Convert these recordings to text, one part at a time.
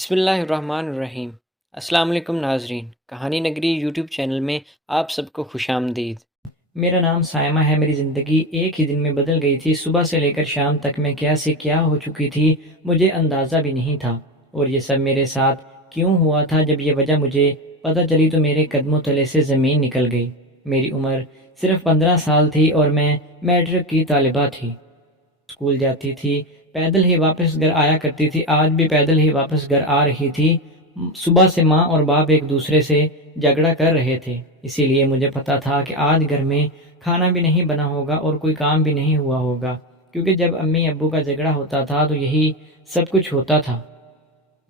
بسم اللہ الرحمن الرحیم۔ السلام علیکم ناظرین، کہانی نگری یوٹیوب چینل میں آپ سب کو خوش آمدید۔ میرا نام سائمہ ہے۔ میری زندگی ایک ہی دن میں بدل گئی تھی۔ صبح سے لے کر شام تک میں کیا سے کیا ہو چکی تھی مجھے اندازہ بھی نہیں تھا، اور یہ سب میرے ساتھ کیوں ہوا تھا جب یہ وجہ مجھے پتہ چلی تو میرے قدموں تلے سے زمین نکل گئی۔ میری عمر صرف 15 سال تھی اور میں میٹرک کی طالبہ تھی۔ اسکول جاتی تھی، پیدل ہی واپس گھر آیا کرتی تھی۔ آج بھی پیدل ہی واپس گھر آ رہی تھی۔ صبح سے ماں اور باپ ایک دوسرے سے جھگڑا کر رہے تھے، اسی لیے مجھے پتا تھا کہ آج گھر میں کھانا بھی نہیں بنا ہوگا اور کوئی کام بھی نہیں ہوا ہوگا، کیونکہ جب امی ابو کا جھگڑا ہوتا تھا تو یہی سب کچھ ہوتا تھا۔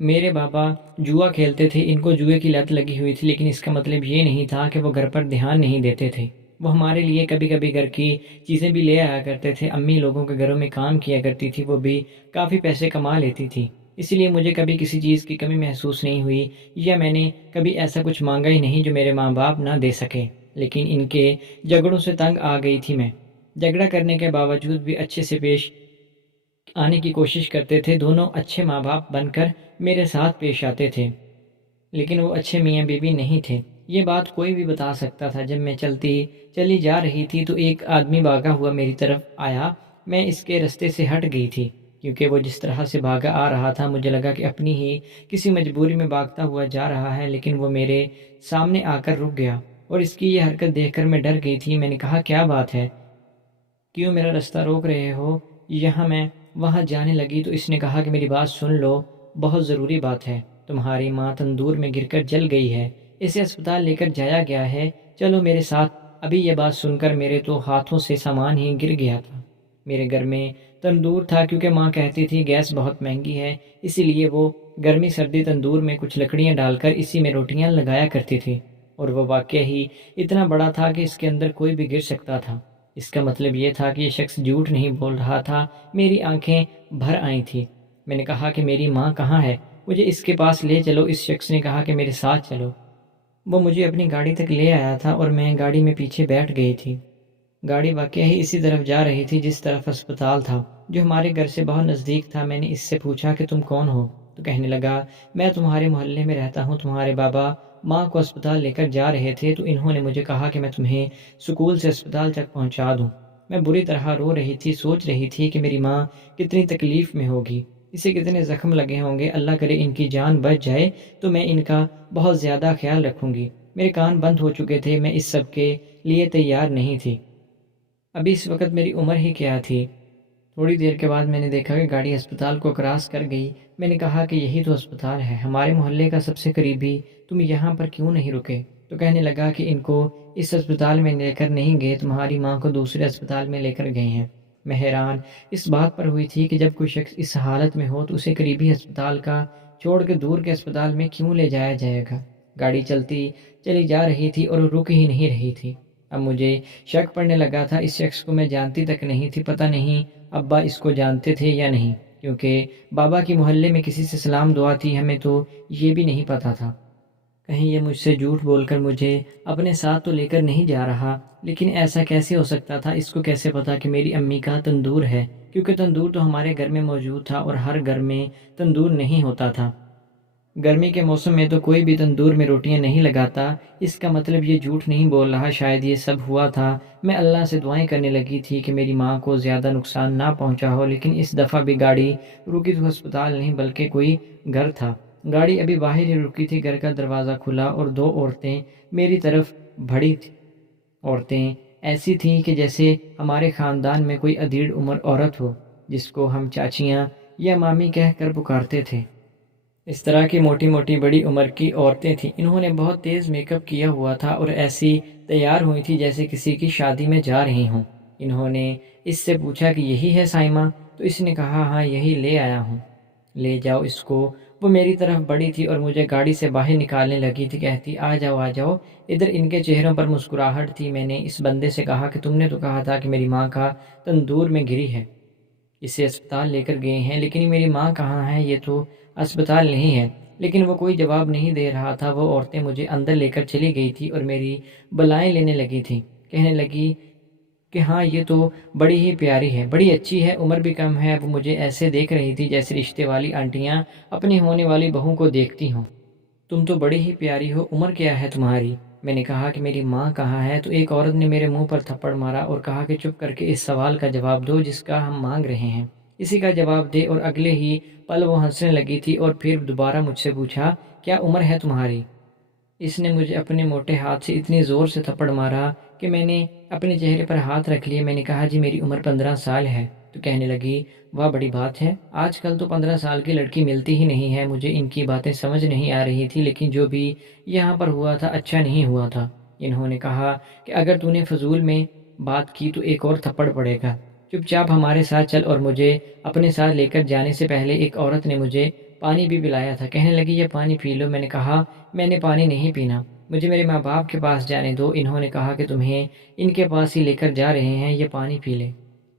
میرے بابا جوا کھیلتے تھے، ان کو جوئے کی لت لگی ہوئی تھی، لیکن اس کا مطلب یہ نہیں تھا کہ وہ گھر پر دھیان نہیں دیتے تھے۔ وہ ہمارے لیے کبھی کبھی گھر کی چیزیں بھی لے آیا کرتے تھے۔ امی لوگوں کے گھروں میں کام کیا کرتی تھی، وہ بھی کافی پیسے کما لیتی تھی، اس لیے مجھے کبھی کسی چیز کی کمی محسوس نہیں ہوئی، یا میں نے کبھی ایسا کچھ مانگا ہی نہیں جو میرے ماں باپ نہ دے سکے۔ لیکن ان کے جھگڑوں سے تنگ آ گئی تھی میں۔ جھگڑا کرنے کے باوجود بھی اچھے سے پیش آنے کی کوشش کرتے تھے۔ دونوں اچھے ماں باپ بن کر میرے ساتھ پیش آتے تھے، لیکن وہ اچھے میاں بیوی نہیں تھے۔ یہ بات کوئی بھی بتا سکتا تھا۔ جب میں چلی جا رہی تھی تو ایک آدمی بھاگا ہوا میری طرف آیا۔ میں اس کے رستے سے ہٹ گئی تھی، کیونکہ وہ جس طرح سے بھاگا آ رہا تھا مجھے لگا کہ اپنی ہی کسی مجبوری میں بھاگتا ہوا جا رہا ہے، لیکن وہ میرے سامنے آ کر رک گیا، اور اس کی یہ حرکت دیکھ کر میں ڈر گئی تھی۔ میں نے کہا، کیا بات ہے، کیوں میرا راستہ روک رہے ہو؟ یہاں میں وہاں جانے لگی تو اس نے کہا کہ میری بات سن لو، بہت ضروری بات ہے۔ تمہاری ماں تندور میں گر کر جل گئی ہے، اسے اسپتال لے کر جایا گیا ہے، چلو میرے ساتھ۔ ابھی یہ بات سن کر میرے تو ہاتھوں سے سامان ہی گر گیا تھا۔ میرے گھر میں تندور تھا، کیونکہ ماں کہتی تھی گیس بہت مہنگی ہے، اسی لیے وہ گرمی سردی تندور میں کچھ لکڑیاں ڈال کر اسی میں روٹیاں لگایا کرتی تھی، اور وہ واقعہ ہی اتنا بڑا تھا کہ اس کے اندر کوئی بھی گر سکتا تھا۔ اس کا مطلب یہ تھا کہ یہ شخص جھوٹ نہیں بول رہا تھا۔ میری آنکھیں بھر آئی تھیں۔ میں نے کہا کہ میری ماں کہاں ہے؟ مجھے اس کے پاس لے چلو۔ اس شخص نے کہا کہ میرے ساتھ چلو۔ وہ مجھے اپنی گاڑی تک لے آیا تھا اور میں گاڑی میں پیچھے بیٹھ گئی تھی۔ گاڑی واقعہ ہی اسی طرف جا رہی تھی جس طرف اسپتال تھا، جو ہمارے گھر سے بہت نزدیک تھا۔ میں نے اس سے پوچھا کہ تم کون ہو؟ تو کہنے لگا، میں تمہارے محلے میں رہتا ہوں، تمہارے بابا ماں کو اسپتال لے کر جا رہے تھے تو انہوں نے مجھے کہا کہ میں تمہیں سکول سے اسپتال تک پہنچا دوں۔ میں بری طرح رو رہی تھی، سوچ رہی تھی کہ میری ماں کتنی تکلیف میں ہوگی، اسے کتنے زخم لگے ہوں گے، اللہ کرے ان کی جان بچ جائے تو میں ان کا بہت زیادہ خیال رکھوں گی۔ میرے کان بند ہو چکے تھے، میں اس سب کے لیے تیار نہیں تھی۔ ابھی اس وقت میری عمر ہی کیا تھی۔ تھوڑی دیر کے بعد میں نے دیکھا کہ گاڑی اسپتال کو کراس کر گئی۔ میں نے کہا کہ یہی تو اسپتال ہے، ہمارے محلے کا سب سے قریبی، تم یہاں پر کیوں نہیں رکے؟ تو کہنے لگا کہ ان کو اس اسپتال میں لے کر نہیں گئے، تمہاری ماں کو دوسرے اسپتال میں لے کر گئے ہیں۔ میں حیران اس بات پر ہوئی تھی کہ جب کوئی شخص اس حالت میں ہو تو اسے قریبی اسپتال کا چھوڑ کے دور کے اسپتال میں کیوں لے جایا جائے گا؟ گاڑی چلی جا رہی تھی اور رک ہی نہیں رہی تھی۔ اب مجھے شک پڑنے لگا تھا، اس شخص کو میں جانتی تک نہیں تھی، پتہ نہیں ابا اس کو جانتے تھے یا نہیں، کیونکہ بابا کی محلے میں کسی سے سلام دعا تھی، ہمیں تو یہ بھی نہیں پتہ تھا۔ کہیں یہ مجھ سے جھوٹ بول کر مجھے اپنے ساتھ تو لے کر نہیں جا رہا، لیکن ایسا کیسے ہو سکتا تھا؟ اس کو کیسے پتا کہ میری امی کا تندور ہے؟ کیونکہ تندور تو ہمارے گھر میں موجود تھا، اور ہر گھر میں تندور نہیں ہوتا تھا۔ گرمی کے موسم میں تو کوئی بھی تندور میں روٹیاں نہیں لگاتا۔ اس کا مطلب یہ جھوٹ نہیں بول رہا، شاید یہ سب ہوا تھا۔ میں اللہ سے دعائیں کرنے لگی تھی کہ میری ماں کو زیادہ نقصان نہ پہنچا ہو، لیکن اس دفعہ بھی گاڑی رکی تو ہسپتال نہیں بلکہ کوئی گھر تھا۔ گاڑی ابھی باہر ہی رکی تھی، گھر کا دروازہ کھلا اور دو عورتیں میری طرف بڑھی تھیں۔ عورتیں ایسی تھیں کہ جیسے ہمارے خاندان میں کوئی ادھیڑ عمر عورت ہو، جس کو ہم چاچیاں یا مامی کہہ کر پکارتے تھے۔ اس طرح کی موٹی موٹی بڑی عمر کی عورتیں تھیں۔ انہوں نے بہت تیز میک اپ کیا ہوا تھا اور ایسی تیار ہوئی تھی جیسے کسی کی شادی میں جا رہی ہوں۔ انہوں نے اس سے پوچھا کہ یہی ہے سائمہ؟ تو اس نے کہا، ہاں یہی لے آیا ہوں، لے جاؤ اس کو۔ وہ میری طرف بڑی تھی اور مجھے گاڑی سے باہر نکالنے لگی تھی، کہتی، آ جاؤ آ جاؤ۔ ادھر ان کے چہروں پر مسکراہٹ تھی۔ میں نے اس بندے سے کہا کہ تم نے تو کہا تھا کہ میری ماں کا تندور میں گری ہے، اسے اسپتال لے کر گئے ہیں، لیکن میری ماں کہاں ہے؟ یہ تو اسپتال نہیں ہے۔ لیکن وہ کوئی جواب نہیں دے رہا تھا۔ وہ عورتیں مجھے اندر لے کر چلی گئی تھی اور میری بلائیں لینے لگی تھی، کہنے لگی کہ ہاں یہ تو بڑی ہی پیاری ہے، بڑی اچھی ہے، عمر بھی کم ہے۔ وہ مجھے ایسے دیکھ رہی تھی جیسے رشتے والی آنٹیاں اپنی ہونے والی بہو کو دیکھتی ہوں۔ تم تو بڑی ہی پیاری ہو، عمر کیا ہے تمہاری؟ میں نے کہا کہ میری ماں کہاں ہے؟ تو ایک عورت نے میرے منہ پر تھپڑ مارا اور کہا کہ چپ کر کے اس سوال کا جواب دو جس کا ہم مانگ رہے ہیں، اسی کا جواب دے۔ اور اگلے ہی پل وہ ہنسنے لگی تھی اور پھر دوبارہ مجھ سے پوچھا کیا عمر ہے تمہاری؟ اس نے مجھے اپنے موٹے ہاتھ سے اتنی زور سے تھپڑ مارا کہ میں نے اپنے چہرے پر ہاتھ رکھ لیے۔ میں نے کہا جی میری عمر 15 سال ہے۔ تو کہنے لگی واہ بڑی بات ہے، آج کل تو 15 سال کی لڑکی ملتی ہی نہیں ہے۔ مجھے ان کی باتیں سمجھ نہیں آ رہی تھی، لیکن جو بھی یہاں پر ہوا تھا اچھا نہیں ہوا تھا۔ انہوں نے کہا کہ اگر تو نے فضول میں بات کی تو ایک اور تھپڑ پڑے گا، چپ چاپ ہمارے ساتھ چل۔ اور مجھے اپنے ساتھ لے کر جانے سے پہلے ایک عورت نے مجھے پانی بھی پلایا تھا، کہنے لگی یہ پانی پی لو۔ میں نے کہا میں نے پانی نہیں پینا، مجھے میرے ماں باپ کے پاس جانے دو۔ انہوں نے کہا کہ تمہیں ان کے پاس ہی لے کر جا رہے ہیں، یہ پانی پی لے۔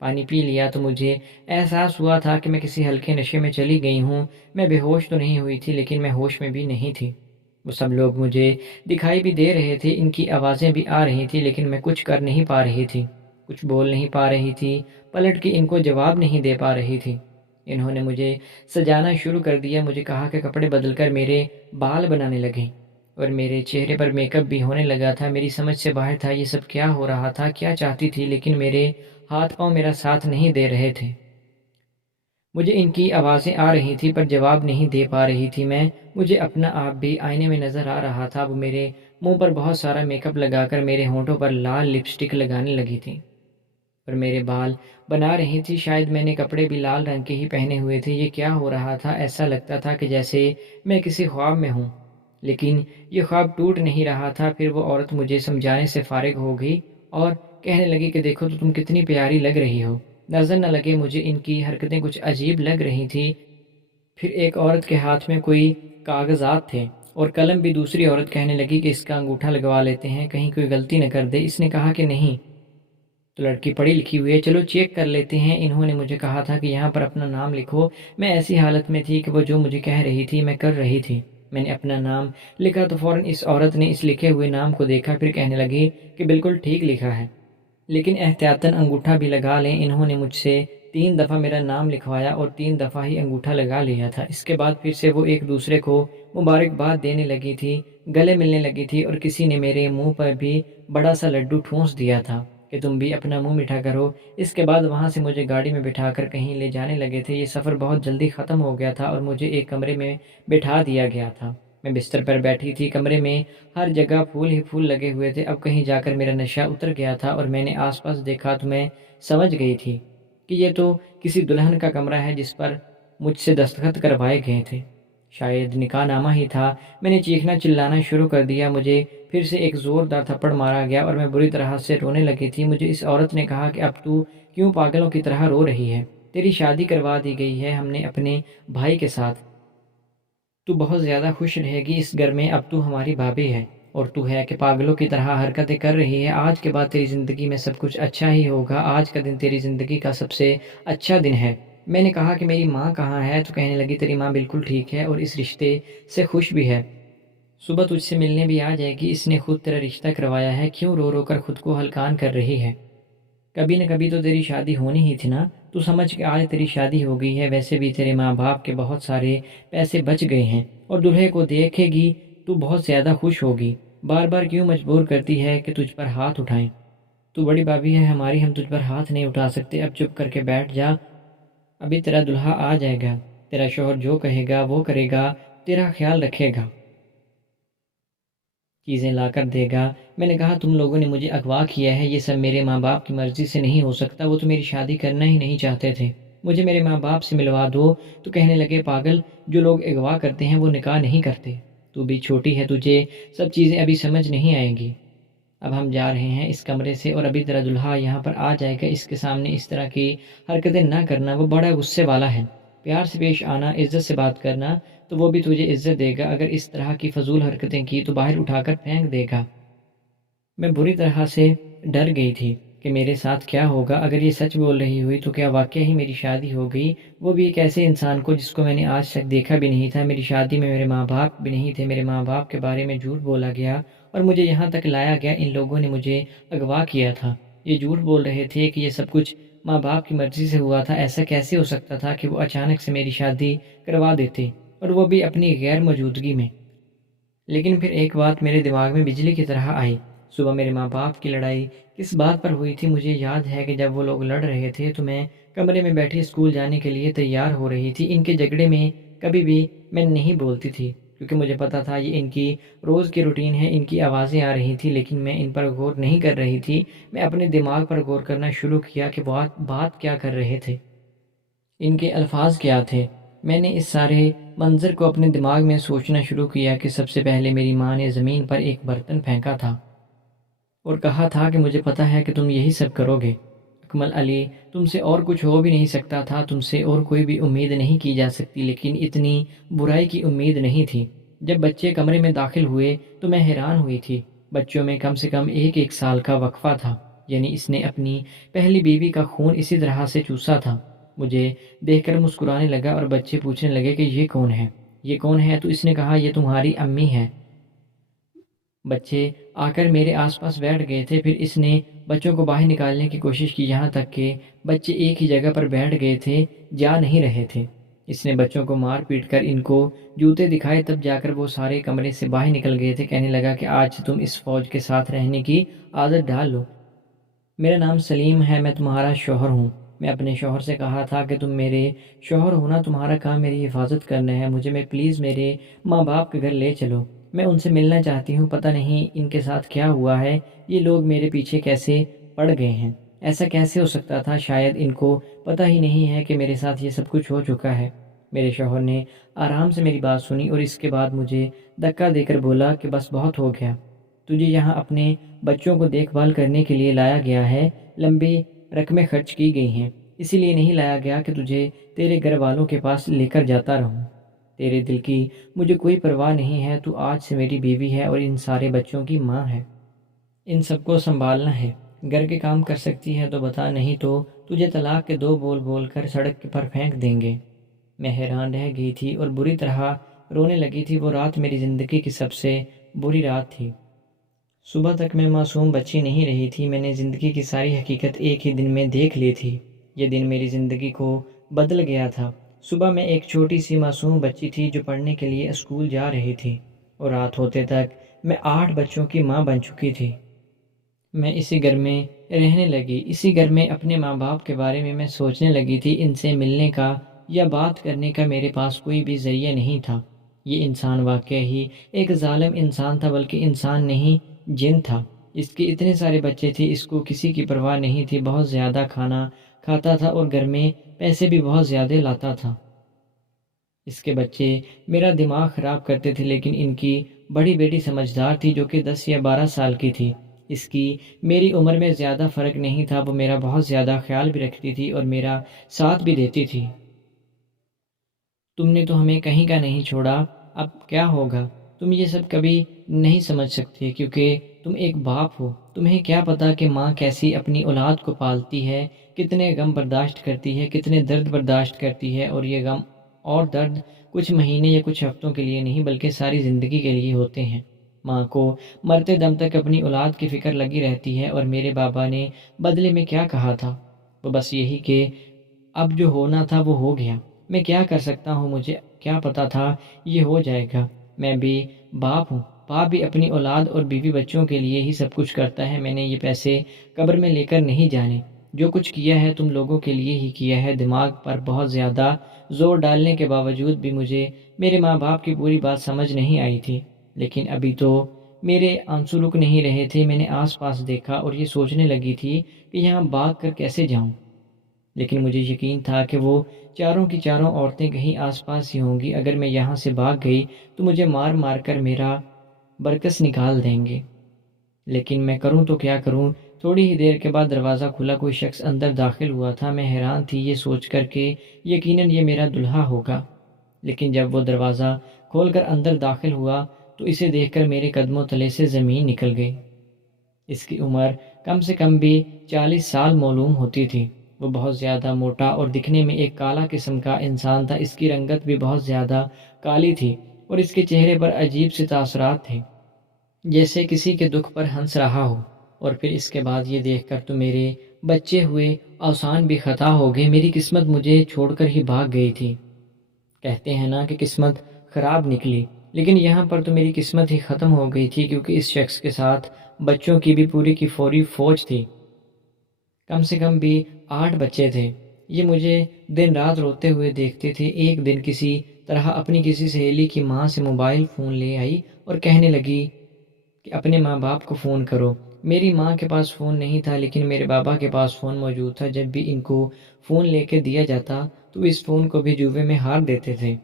پانی پی لیا تو مجھے احساس ہوا تھا کہ میں کسی ہلکے نشے میں چلی گئی ہوں۔ میں بے ہوش تو نہیں ہوئی تھی، لیکن میں ہوش میں بھی نہیں تھی۔ وہ سب لوگ مجھے دکھائی بھی دے رہے تھے، ان کی آوازیں بھی آ رہی تھی، لیکن میں کچھ کر نہیں پا رہی تھی، کچھ بول نہیں پا رہی تھی، پلٹ کے ان کو جواب نہیں دے پا رہی تھی۔ انہوں نے مجھے سجانا شروع کر دیا، مجھے کہا کہ کپڑے بدل کر میرے بال بنانے لگیں اور میرے چہرے پر میک اپ بھی ہونے لگا تھا۔ میری سمجھ سے باہر تھا یہ سب کیا ہو رہا تھا، کیا چاہتی تھی، لیکن میرے ہاتھ پاؤں میرا ساتھ نہیں دے رہے تھے۔ مجھے ان کی آوازیں آ رہی تھی پر جواب نہیں دے پا رہی تھی میں۔ مجھے اپنا آپ بھی آئینے میں نظر آ رہا تھا۔ وہ میرے منہ پر بہت سارا میک اپ لگا کر میرے ہونٹوں پر لال لپسٹک لگانے لگی تھی اور میرے بال بنا رہی تھی۔ شاید میں نے کپڑے بھی لال رنگ کے ہی پہنے ہوئے تھے۔ یہ کیا ہو رہا تھا؟ ایسا لگتا تھا کہ جیسے میں کسی خواب میں ہوں، لیکن یہ خواب ٹوٹ نہیں رہا تھا۔ پھر وہ عورت مجھے سمجھانے سے فارغ ہو گئی اور کہنے لگی کہ دیکھو تو تم کتنی پیاری لگ رہی ہو، نظر نہ لگے مجھے ان کی حرکتیں کچھ عجیب لگ رہی تھی۔ پھر ایک عورت کے ہاتھ میں کوئی کاغذات تھے اور قلم بھی۔ دوسری عورت کہنے لگی کہ اس کا انگوٹھا لگوا لیتے ہیں، کہیں کوئی غلطی نہ کر دے۔ اس نے کہا کہ نہیں، تو لڑکی پڑھی لکھی ہوئی ہے، چلو چیک کر لیتے ہیں۔ انہوں نے مجھے کہا تھا کہ یہاں پر اپنا نام لکھو۔ میں ایسی حالت میں تھی کہ وہ جو مجھے کہہ رہی تھی میں کر رہی تھی۔ میں نے اپنا نام لکھا تو فوراً اس عورت نے اس لکھے ہوئے نام کو دیکھا، پھر کہنے لگی کہ بالکل ٹھیک لکھا ہے، لیکن احتیاطاً انگوٹھا بھی لگا لیں۔ انہوں نے مجھ سے 3 دفعہ میرا نام لکھوایا اور 3 دفعہ ہی انگوٹھا لگا لیا تھا۔ اس کے بعد پھر سے وہ ایک دوسرے کو مبارکباد دینے لگی تھی، گلے ملنے لگی تھی، اور کسی نے میرے منہ پر بھی بڑا سا لڈو ٹھونس دیا تھا کہ تم بھی اپنا منہ میٹھا کرو۔ اس کے بعد وہاں سے مجھے گاڑی میں بٹھا کر کہیں لے جانے لگے تھے۔ یہ سفر بہت جلدی ختم ہو گیا تھا اور مجھے ایک کمرے میں بٹھا دیا گیا تھا۔ میں بستر پر بیٹھی تھی، کمرے میں ہر جگہ پھول ہی پھول لگے ہوئے تھے۔ اب کہیں جا کر میرا نشہ اتر گیا تھا اور میں نے آس پاس دیکھا تو میں سمجھ گئی تھی کہ یہ تو کسی دلہن کا کمرہ ہے جس پر مجھ سے دستخط کروائے گئے تھے، شاید نکاح نامہ ہی تھا۔ میں نے چیخنا چلانا شروع کر دیا، مجھے پھر سے ایک زوردار تھپڑ مارا گیا اور میں بری طرح سے رونے لگی تھی۔ مجھے اس عورت نے کہا کہ اب تو کیوں پاگلوں کی طرح رو رہی ہے؟ تیری شادی کروا دی گئی ہے ہم نے اپنے بھائی کے ساتھ، تو بہت زیادہ خوش رہے گی اس گھر میں، اب تو ہماری بھابھی ہے اور تو ہے کہ پاگلوں کی طرح حرکتیں کر رہی ہے۔ آج کے بعد تیری زندگی میں سب کچھ اچھا ہی ہوگا، آج کا دن تیری زندگی کا سب سے اچھا دن ہے۔ میں نے کہا کہ میری ماں کہاں ہے؟ تو کہنے لگی تیری ماں بالکل ٹھیک ہے اور اس رشتے سے خوش بھی ہے، صبح تجھ سے ملنے بھی آ جائے گی، اس نے خود تیرا رشتہ کروایا ہے، کیوں رو رو کر خود کو ہلکان کر رہی ہے؟ کبھی نہ کبھی تو تیری شادی ہونی ہی تھی نا، تو سمجھ کہ آج تیری شادی ہو گئی ہے۔ ویسے بھی تیرے ماں باپ کے بہت سارے پیسے بچ گئے ہیں اور دلہے کو دیکھے گی تو بہت زیادہ خوش ہوگی، بار بار کیوں مجبور کرتی ہے کہ تجھ پر ہاتھ اٹھائیں؟ تو بڑی بھابھی ہے ہماری، ہم تجھ پر ہاتھ نہیں اٹھا سکتے، اب چپ کر کے بیٹھ جا، ابھی تیرا دلہا آ جائے گا، تیرا شوہر جو کہے گا وہ کرے گا، تیرا خیال رکھے گا، چیزیں لا کر دے گا۔ میں نے کہا تم لوگوں نے مجھے اغوا کیا ہے، یہ سب میرے ماں باپ کی مرضی سے نہیں ہو سکتا، وہ تو میری شادی کرنا ہی نہیں چاہتے تھے، مجھے میرے ماں باپ سے ملوا دو۔ تو کہنے لگے پاگل، جو لوگ اغوا کرتے ہیں وہ نکاح نہیں کرتے، تو بھی چھوٹی ہے، تجھے سب چیزیں ابھی سمجھ نہیں آئیں گی۔ اب ہم جا رہے ہیں اس کمرے سے اور ابھی تیرا دلہا یہاں پر آ جائے گا، اس کے سامنے اس طرح کی حرکتیں نہ کرنا، وہ بڑا غصے والا ہے، پیار سے پیش آنا، عزت سے بات کرنا تو وہ بھی تجھے عزت دے گا، اگر اس طرح کی فضول حرکتیں کی تو باہر اٹھا کر پھینک دے گا۔ میں بری طرح سے ڈر گئی تھی کہ میرے ساتھ کیا ہوگا، اگر یہ سچ بول رہی ہوئی تو کیا واقعی ہی میری شادی ہو گئی، وہ بھی ایک ایسے انسان کو جس کو میں نے آج تک دیکھا بھی نہیں تھا۔ میری شادی میں میرے ماں باپ بھی نہیں تھے، میرے ماں باپ کے بارے میں جھوٹ بولا گیا اور مجھے یہاں تک لایا گیا، ان لوگوں نے مجھے اغوا کیا تھا۔ یہ جھوٹ بول رہے تھے کہ یہ سب کچھ ماں باپ کی مرضی سے ہوا تھا۔ ایسا کیسے ہو سکتا تھا کہ وہ اچانک سے میری شادی کروا دیتے، اور وہ بھی اپنی غیر موجودگی میں؟ لیکن پھر ایک بات میرے دماغ میں بجلی کی طرح آئی۔ صبح میرے ماں باپ کی لڑائی کس بات پر ہوئی تھی؟ مجھے یاد ہے کہ جب وہ لوگ لڑ رہے تھے تو میں کمرے میں بیٹھی اسکول جانے کے لیے تیار ہو رہی تھی۔ ان کے جھگڑے میں کبھی بھی میں نہیں بولتی تھی، کیونکہ مجھے پتا تھا یہ ان کی روز کی روٹین ہے۔ ان کی آوازیں آ رہی تھیں لیکن میں ان پر غور نہیں کر رہی تھی۔ میں اپنے دماغ پر غور کرنا شروع کیا کہ بات کیا کر رہے تھے، ان کے الفاظ کیا تھے۔ میں نے اس سارے منظر کو اپنے دماغ میں سوچنا شروع کیا کہ سب سے پہلے میری ماں نے زمین پر ایک برتن پھینکا تھا اور کہا تھا کہ مجھے پتا ہے کہ تم یہی سب کرو گے اکمل علی، تم سے اور کچھ ہو بھی نہیں سکتا تھا، تم سے اور کوئی بھی امید نہیں کی جا سکتی، لیکن اتنی برائی کی امید نہیں تھی۔ جب بچے کمرے میں داخل ہوئے تو میں حیران ہوئی تھی۔ بچوں میں کم سے کم ایک سال کا وقفہ تھا، یعنی اس نے اپنی پہلی بیوی کا خون اسی طرح سے چوسا تھا۔ مجھے دیکھ کر مسکرانے لگا اور بچے پوچھنے لگے کہ یہ کون ہے، یہ کون ہے؟ تو اس نے کہا یہ تمہاری امی ہے۔ بچے آ کر میرے آس پاس بیٹھ گئے تھے، پھر اس نے بچوں کو باہر نکالنے کی کوشش کی، یہاں تک کہ بچے ایک ہی جگہ پر بیٹھ گئے تھے، جا نہیں رہے تھے۔ اس نے بچوں کو مار پیٹ کر ان کو جوتے دکھائے، تب جا کر وہ سارے کمرے سے باہر نکل گئے تھے۔ کہنے لگا کہ آج تم اس فوج کے ساتھ رہنے کی عادت ڈال لو۔ میرا نام سلیم ہے، میں تمہارا شوہر ہوں۔ میں اپنے شوہر سے کہا تھا کہ تم میرے شوہر ہونا، تمہارا کام میری حفاظت کرنا ہے، مجھے پلیز میرے ماں باپ کے گھر لے چلو، میں ان سے ملنا چاہتی ہوں۔ پتہ نہیں ان کے ساتھ کیا ہوا ہے، یہ لوگ میرے پیچھے کیسے پڑ گئے ہیں؟ ایسا کیسے ہو سکتا تھا؟ شاید ان کو پتہ ہی نہیں ہے کہ میرے ساتھ یہ سب کچھ ہو چکا ہے۔ میرے شوہر نے آرام سے میری بات سنی اور اس کے بعد مجھے دھکا دے کر بولا کہ بس بہت ہو گیا، تجھے یہاں اپنے بچوں کو دیکھ بھال کرنے کے لیے لایا گیا ہے، لمبی رقمیں خرچ کی گئی ہیں، اسی لیے نہیں لایا گیا کہ تجھے تیرے گھر والوں کے پاس لے کر جاتا رہوں۔ تیرے دل کی مجھے کوئی پرواہ نہیں ہے، تو آج سے میری بیوی ہے اور ان سارے بچوں کی ماں ہے۔ ان سب کو سنبھالنا ہے، گھر کے کام کر سکتی ہے تو بتا، نہیں تو تجھے طلاق کے 2 بول بول کر سڑک پر پھینک دیں گے۔ میں حیران رہ گئی تھی اور بری طرح رونے لگی تھی۔ وہ رات میری زندگی کی سب سے بری رات تھی۔ صبح تک میں معصوم بچی نہیں رہی تھی، میں نے زندگی کی ساری حقیقت ایک ہی دن میں دیکھ لی تھی۔ یہ دن میری زندگی کو بدل گیا تھا۔ صبح میں ایک چھوٹی سی معصوم بچی تھی جو پڑھنے کے لیے اسکول جا رہی تھی، اور رات ہوتے تک میں 8 بچوں کی ماں بن چکی تھی۔ میں اسی گھر میں رہنے لگی، اسی گھر میں اپنے ماں باپ کے بارے میں سوچنے لگی تھی۔ ان سے ملنے کا یا بات کرنے کا میرے پاس کوئی بھی ذریعہ نہیں تھا۔ یہ انسان واقعی ہی ایک ظالم انسان تھا، بلکہ انسان نہیں جن تھا۔ اس کے اتنے سارے بچے تھے، اس کو کسی کی پرواہ نہیں تھی، بہت زیادہ کھانا کھاتا تھا اور گھر میں پیسے بھی بہت زیادہ لاتا تھا۔ اس کے بچے میرا دماغ خراب کرتے تھے، لیکن ان کی بڑی بیٹی سمجھدار تھی جو کہ 10 یا 12 سال کی تھی۔ اس کی میری عمر میں زیادہ فرق نہیں تھا، وہ میرا بہت زیادہ خیال بھی رکھتی تھی اور میرا ساتھ بھی دیتی تھی۔ تم نے تو ہمیں کہیں کا نہیں چھوڑا، اب کیا ہوگا؟ تم یہ سب کبھی نہیں سمجھ سکتے کیونکہ تم ایک باپ ہو۔ تمہیں کیا پتا کہ ماں کیسی اپنی اولاد کو پالتی ہے، کتنے غم برداشت کرتی ہے، کتنے درد برداشت کرتی ہے، اور یہ غم اور درد کچھ مہینے یا کچھ ہفتوں کے لیے نہیں بلکہ ساری زندگی کے لیے ہوتے ہیں۔ ماں کو مرتے دم تک اپنی اولاد کی فکر لگی رہتی ہے، اور میرے بابا نے بدلے میں کیا کہا تھا؟ وہ بس یہی کہ اب جو ہونا تھا وہ ہو گیا۔ میں کیا کر سکتا ہوں؟ مجھے کیا پتا تھا یہ ہو جائے گا؟ میں بھی باپ ہوں، باپ بھی اپنی اولاد اور بیوی بچوں کے لیے ہی سب کچھ کرتا ہے۔ میں نے یہ پیسے قبر میں لے کر نہیں جانے، جو کچھ کیا ہے تم لوگوں کے لیے ہی کیا ہے۔ دماغ پر بہت زیادہ زور ڈالنے کے باوجود بھی مجھے میرے ماں باپ کی پوری بات سمجھ نہیں آئی تھی، لیکن ابھی تو میرے آنسو رک نہیں رہے تھے۔ میں نے آس پاس دیکھا اور یہ سوچنے لگی تھی کہ یہاں بھاگ کر کیسے جاؤں، لیکن مجھے یقین تھا کہ وہ چاروں کی چاروں عورتیں کہیں آس پاس ہی ہوں گی۔ اگر میں یہاں سے بھاگ گئی تو مجھے مار مار کر میرا برکس نکال دیں گے، لیکن میں کروں تو کیا کروں؟ تھوڑی ہی دیر کے بعد دروازہ کھلا، کوئی شخص اندر داخل ہوا تھا۔ میں حیران تھی یہ سوچ کر کہ یقیناً یہ میرا دلہا ہوگا، لیکن جب وہ دروازہ کھول کر اندر داخل ہوا تو اسے دیکھ کر میرے قدموں تلے سے زمین نکل گئی۔ اس کی عمر کم سے کم بھی 40 سال معلوم ہوتی تھی۔ وہ بہت زیادہ موٹا اور دکھنے میں ایک کالا قسم کا انسان تھا۔ اس کی رنگت بھی بہت زیادہ کالی تھی اور اس کے چہرے پر عجیب سے تاثرات تھے، جیسے کسی کے دکھ پر ہنس رہا ہو۔ اور پھر اس کے بعد یہ دیکھ کر تو میرے بچے ہوئے اوسان بھی خطا ہو گئے، میری قسمت مجھے چھوڑ کر ہی بھاگ گئی تھی۔ کہتے ہیں نا کہ قسمت خراب نکلی، لیکن یہاں پر تو میری قسمت ہی ختم ہو گئی تھی، کیونکہ اس شخص کے ساتھ بچوں کی بھی پوری کی پوری فوج تھی، کم سے کم بھی 8 بچے تھے۔ یہ مجھے دن رات روتے ہوئے دیکھتے تھے۔ ایک دن کسی طرح اپنی کسی سہیلی کی ماں سے موبائل فون لے آئی اور کہنے لگی کہ اپنے ماں باپ کو فون کرو۔ میری ماں کے پاس فون نہیں تھا، لیکن میرے بابا کے پاس فون موجود تھا۔ جب بھی ان کو فون لے کے دیا جاتا تو اس فون کو بھی جوے میں ہار دیتے تھے،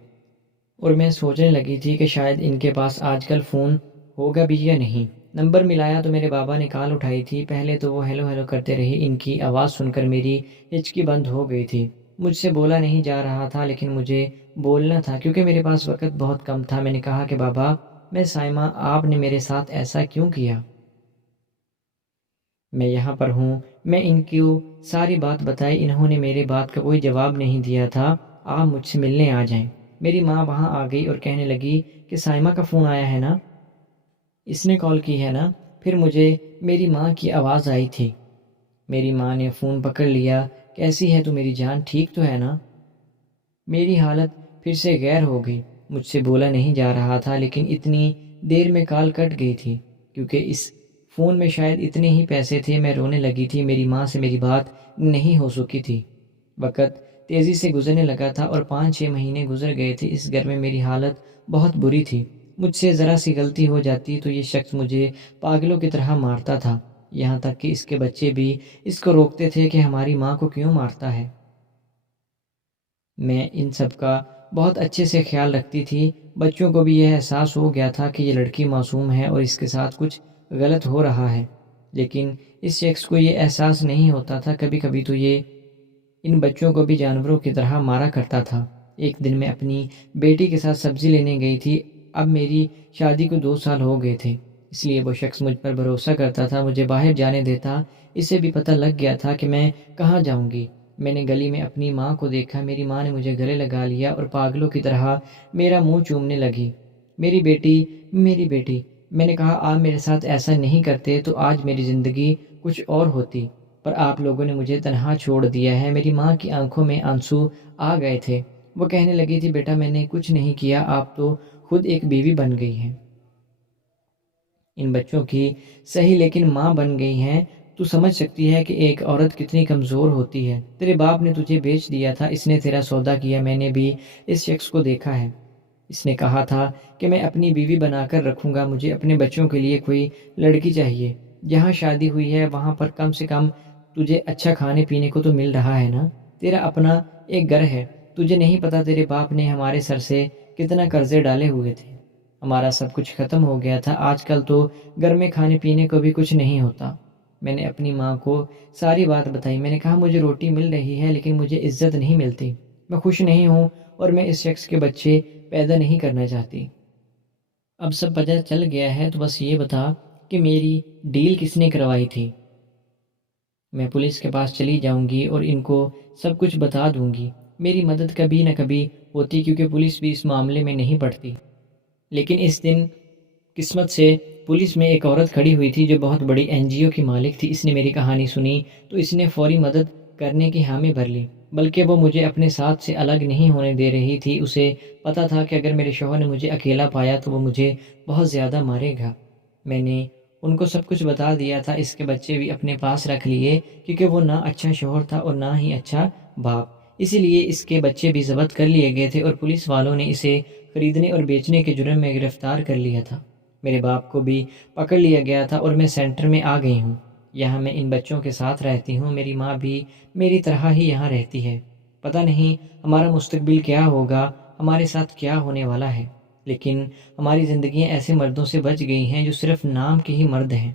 اور میں سوچنے لگی تھی کہ شاید ان کے پاس آج کل فون ہوگا بھی یا نہیں۔ نمبر ملایا تو میرے بابا نے کال اٹھائی تھی۔ پہلے تو وہ ہیلو ہیلو کرتے رہے، ان کی آواز سن کر میری ہچکی بند ہو گئی تھی۔ مجھ سے بولا نہیں جا رہا تھا، لیکن مجھے بولنا تھا کیونکہ میرے پاس وقت بہت کم تھا۔ میں نے کہا کہ بابا، میں سائمہ، آپ نے میرے ساتھ ایسا کیوں کیا؟ میں یہاں پر ہوں۔ میں ان کو ساری بات بتائی، انہوں نے میرے بات کا کوئی جواب نہیں دیا تھا۔ آپ مجھ سے ملنے آ جائیں۔ میری ماں وہاں آ گئی اور کہنے لگی کہ سائمہ کا فون آیا ہے نا، اس نے کال کی ہے نا؟ پھر مجھے میری ماں کی آواز آئی تھی۔ میری ماں نے فون پکڑ لیا۔ کیسی ہے تو میری جان، ٹھیک تو ہے نا؟ میری حالت پھر سے غیر ہو گئی۔ مجھ سے بولا نہیں جا رہا تھا، لیکن اتنی دیر میں کال کٹ گئی تھی، کیونکہ اس فون میں شاید اتنے ہی پیسے تھے۔ میں رونے لگی تھی، میری ماں سے میری بات نہیں ہو سکی تھی۔ وقت تیزی سے گزرنے لگا تھا اور 5-6 مہینے گزر گئے تھے۔ اس گھر میں میری حالت بہت بری تھی۔ مجھ سے ذرا سی غلطی ہو جاتی تو یہ شخص مجھے پاگلوں کی طرح مارتا تھا، یہاں تک کہ اس کے بچے بھی اس کو روکتے تھے کہ ہماری ماں کو کیوں مارتا ہے۔ میں ان سب کا بہت اچھے سے خیال رکھتی تھی۔ بچوں کو بھی یہ احساس ہو گیا تھا کہ یہ لڑکی معصوم ہے اور اس کے ساتھ کچھ غلط ہو رہا ہے، لیکن اس شخص کو یہ احساس نہیں ہوتا تھا۔ کبھی کبھی تو یہ ان بچوں کو بھی جانوروں کی طرح مارا کرتا تھا۔ ایک دن میں اپنی بیٹی کے ساتھ سبزی لینے گئی تھی۔ اب میری شادی کو 2 سال ہو گئے تھے، اس لیے وہ شخص مجھ پر بھروسہ کرتا تھا، مجھے باہر جانے دیتا۔ اسے بھی پتہ لگ گیا تھا کہ میں کہاں جاؤں گی۔ میں نے گلی میں اپنی ماں کو دیکھا، میری ماں نے مجھے گلے لگا لیا اور پاگلوں کی طرح میرا منہ چومنے لگی۔ میری بیٹی، میری بیٹی۔ میں نے کہا آپ میرے ساتھ ایسا نہیں کرتے تو آج میری زندگی کچھ اور ہوتی، پر آپ لوگوں نے مجھے تنہا چھوڑ دیا ہے۔ میری ماں کی آنکھوں میں آنسو آ گئے تھے۔ وہ کہنے لگی تھی بیٹا میں نے کچھ نہیں کیا، آپ تو خود ایک بیوی بن گئی ہیں، ان بچوں کی صحیح لیکن ماں بن گئی ہیں۔ تو سمجھ سکتی ہے کہ ایک عورت کتنی کمزور ہوتی ہے۔ تیرے باپ نے تجھے بیچ دیا تھا، اس نے تیرا سودا کیا۔ میں نے بھی اس شخص کو دیکھا ہے، اس نے کہا تھا کہ میں اپنی بیوی بنا کر رکھوں گا، مجھے اپنے بچوں کے لیے کوئی لڑکی چاہیے۔ جہاں شادی ہوئی ہے وہاں پر کم سے کم تجھے اچھا کھانے پینے کو تو مل رہا ہے نا، تیرا اپنا ایک گھر ہے۔ تجھے نہیں پتا تیرے باپ نے ہمارے سر سے کتنا قرضے ڈالے ہوئے تھے، ہمارا سب کچھ ختم ہو گیا تھا۔ آج کل تو گھر میں کھانے پینے کو بھی کچھ نہیں ہوتا۔ میں نے اپنی ماں کو ساری بات بتائی۔ میں نے کہا مجھے روٹی مل رہی ہے لیکن مجھے عزت نہیں ملتی، میں خوش نہیں ہوں اور میں اس شخص کے بچے پیدا نہیں کرنا چاہتی۔ اب سب پتہ چل گیا ہے تو بس یہ بتا کہ میری ڈیل کس نے کروائی تھی۔ میں پولیس کے پاس چلی جاؤں گی اور ان کو سب کچھ بتا دوں گی۔ میری مدد کبھی نہ کبھی ہوتی، کیونکہ پولیس بھی اس معاملے میں نہیں پڑتی۔ لیکن اس دن قسمت سے پولیس میں ایک عورت کھڑی ہوئی تھی جو بہت بڑی NGO کی مالک تھی۔ اس نے میری کہانی سنی تو اس نے فوری مدد کرنے کی حامی بھر لی، بلکہ وہ مجھے اپنے ساتھ سے الگ نہیں ہونے دے رہی تھی۔ اسے پتہ تھا کہ اگر میرے شوہر نے مجھے اکیلا پایا تو وہ مجھے بہت زیادہ مارے گا۔ میں نے ان کو سب کچھ بتا دیا تھا۔ اس کے بچے بھی اپنے پاس رکھ لیے، کیونکہ وہ نہ اچھا شوہر تھا اور نہ ہی اچھا باپ، اسی لیے اس کے بچے بھی ضبط کر لیے گئے تھے اور پولیس والوں نے اسے خریدنے اور بیچنے کے جرم میں گرفتار کر لیا تھا۔ میرے باپ کو بھی پکڑ لیا گیا تھا اور میں سینٹر میں آ گئی ہوں۔ یہاں میں ان بچوں کے ساتھ رہتی ہوں، میری ماں بھی میری طرح ہی یہاں رہتی ہے۔ پتہ نہیں ہمارا مستقبل کیا ہوگا، ہمارے ساتھ کیا ہونے والا ہے، لیکن ہماری زندگیاں ایسے مردوں سے بچ گئی ہیں جو صرف نام کے ہی مرد ہیں،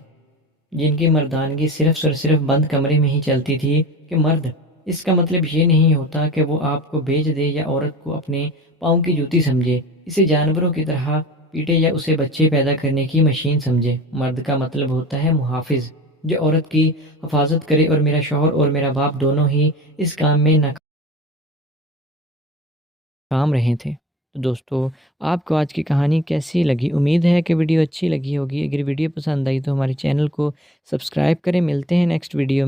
جن کی مردانگی صرف اور صرف بند کمرے میں ہی چلتی تھی کہ مرد۔ اس کا مطلب یہ نہیں ہوتا کہ وہ آپ کو بیچ دے یا عورت کو اپنے پاؤں کی جوتی سمجھے، اسے جانوروں کی طرح پیٹے یا اسے بچے پیدا کرنے کی مشین سمجھے۔ مرد کا مطلب ہوتا ہے محافظ، جو عورت کی حفاظت کرے، اور میرا شوہر اور میرا باپ دونوں ہی اس کام میں ناکام رہے تھے۔ تو دوستو آپ کو آج کی کہانی کیسی لگی؟ امید ہے کہ ویڈیو اچھی لگی ہوگی۔ اگر ویڈیو پسند آئی تو ہمارے چینل کو سبسکرائب کریں۔ ملتے ہیں نیکسٹ ویڈیو میں۔